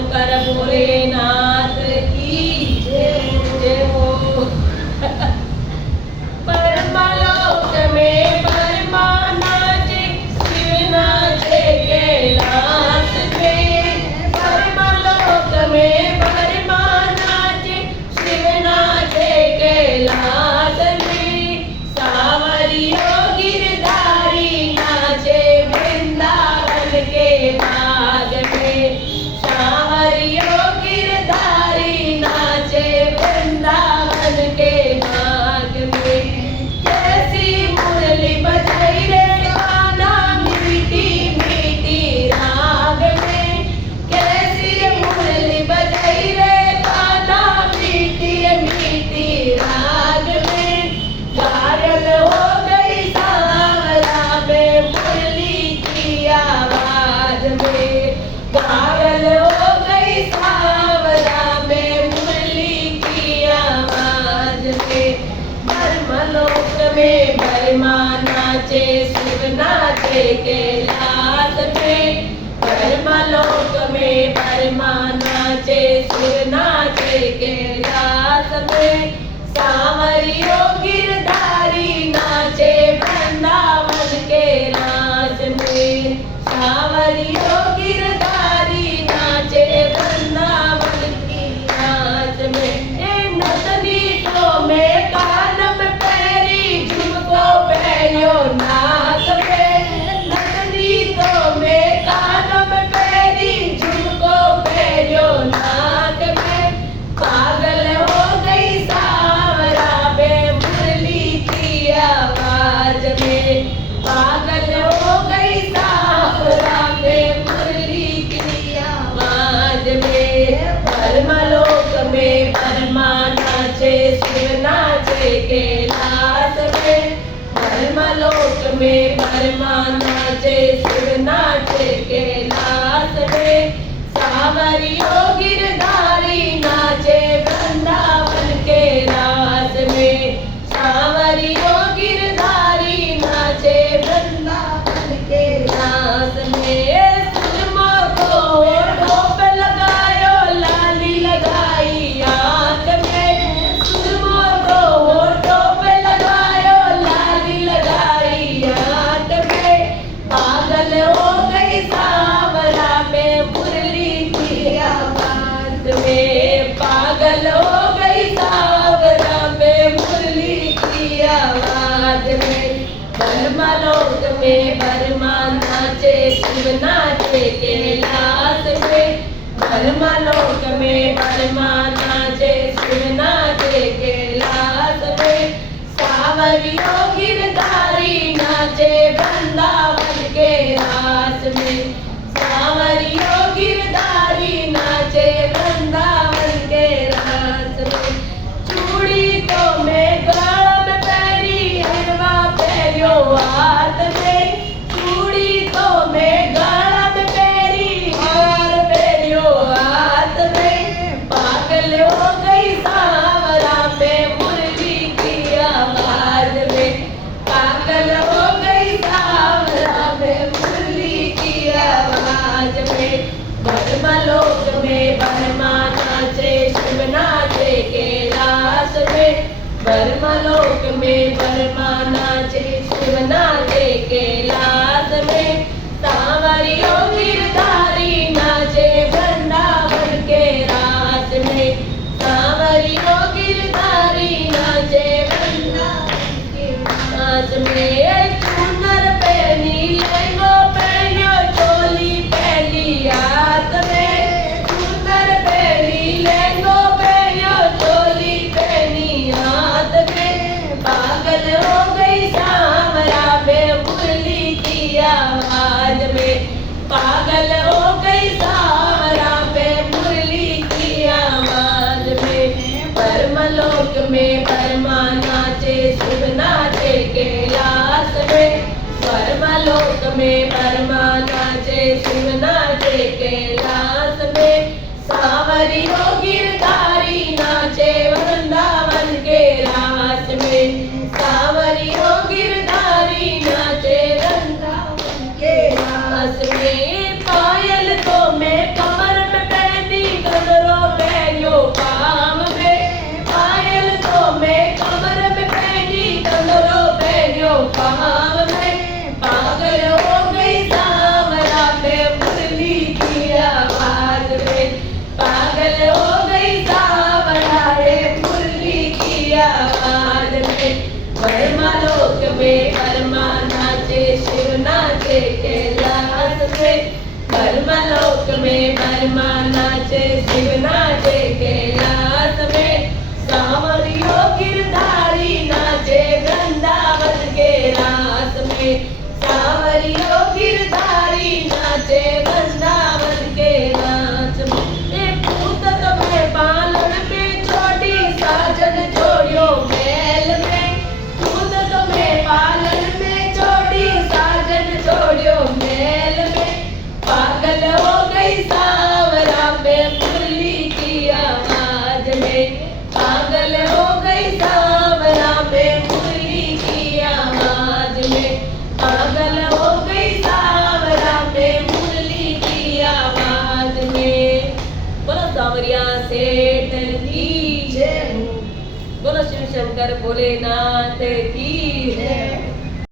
शंकर भोलेनाथ की जय हो। परमलोक में परमा नाचे, शिव नाचे कैलाश में। परमलोक में परमा नाचे, शिव नाचे कैलाश में। सावरियो गिरधारी नाचे वृंदावन के बाग में। सावरियो गिरधारी नाचे वृंदावन के बाग में। कैसी मुरली बजाई रे गाना मीठी मीठी राग में। कैसी मुरली बजाई रे गाना मीठी मीठी राग में। घायल हो गई सांवरा में मुरली की आवाज में। घायल हो गई सांवरा में मुरली की आवाज में। ब्रह्मलोक में ब्रह्मा नाचे, शिव नाचे कैलाश में। ब्रह्मलोक में ब्रह्मा नाचे, शिव नाचे कैलाश में। सांवरियो गिरधारी नाचे वृंदावन के राज में। सांवरियो गिरधारी नाचे वृंदावन की राज में। ए नतनी तो में कानम पैरी, झुमको पैरियो नाक में। नतनी तो में कानम पैरी, झुमको पैरियो नाक में। पागल हो गई सांवरा में मुरली की आवाज में। पागल हो गई सांवरा में मुरली की आवाज में। ब्रह्मलोक में ब्रह्मा नाचे, शिव नाचे कैलाश में। ब्रह्मलोक में ब्रह्मा नाचे, शिव नाचे कैलाश में। सांवरियो गिरधारी नाचे वृंदावन के रास में। सांवरियो गिरधारी नाचे वृंदावन के रास में। सुरमा को होठ लगायो, लाली लगाई आँख में। सुरमा को होठ लगायो, लाली लगाई आँख में। पागल हो गई सांवरा में मुरली की आवाज में। पागल हो गई सांवरा में मुरली की आवाज में। ब्रह्मलोक में ब्रह्मा नाचे, शिव नाचे कैलाश में। ब्रह्मलोक में ब्रह्मा नाचे, शिव नाचे कैलाश में। सांवरियो गिरधारी नाचे वृंदावन के रास में। सांवरियो गिरधारी नाचे वृंदावन के रास में। चूड़ी तो में गला में पैरी, हलवा पैरियो हाथ में। चूड़ी तो में गला में पैरी, हार पैरियो हाथ में। पागल हो गई सांवरा में मुरली की आवाज में। पागल हो गई सांवरा में मुरली की आवाज में। ब्रह्मलोक में ब्रह्मा नाचे, शिव नाचे कैलाश में। ब्रह्मलोक में ब्रह्मा नाचे, शिव नाचे कैलाश में। सांवरियो गिरधारी नाचे वृंदावन के रास में। सांवरियो गिरधारी नाचे वृंदावन के रास में। चूनर पहनी लहंगो पहनियो, चोली पहनी हाथ में। चूनर पहनी लहंगो पहनियो, चोली पहनी हाथ में। पागल हो गई सांवरा में मुरली की आवाज में। पागल हो गई सांवरा में मुरली की आवाज में। ब्रह्मलोक में ब्रह्मा नाचे, शिव नाचे कैलाश में। ब्रह्मलोक में ब्रह्मा नाचे, शिव नाचे कैलाश में। सांवरियो गिरधारी नाचे वृंदावन के रास में। सांवरियो गिरधारी नाचे वृंदावन के रास में। पायल तो में कमर में पहनी, नाचे कैलाश में। ब्रह्मलोक में ब्रह्मा नाचे, शिव नाचे कैलाश में। सांवरियों गिरधारी नाचे वृंदावन के रास में। सांवरियों गिरधारी नाचे वृंदावन के रास में। एक पूतन में पालन में छोटी साजन जोड़ियो मेल में। पूतन में पालन में छोटी साजन जोड़ियो मेल में। पागल हो गई सांवरा में मुरली की आवाज में। पागल हो गई सांवरा में मुरली की आवाज में। पागल हो गई सांवरा में मुरली की आवाज में। बोलो सांवरिया सेठ की जय हो। बोलो शिव शंकर भोलेनाथ की जय।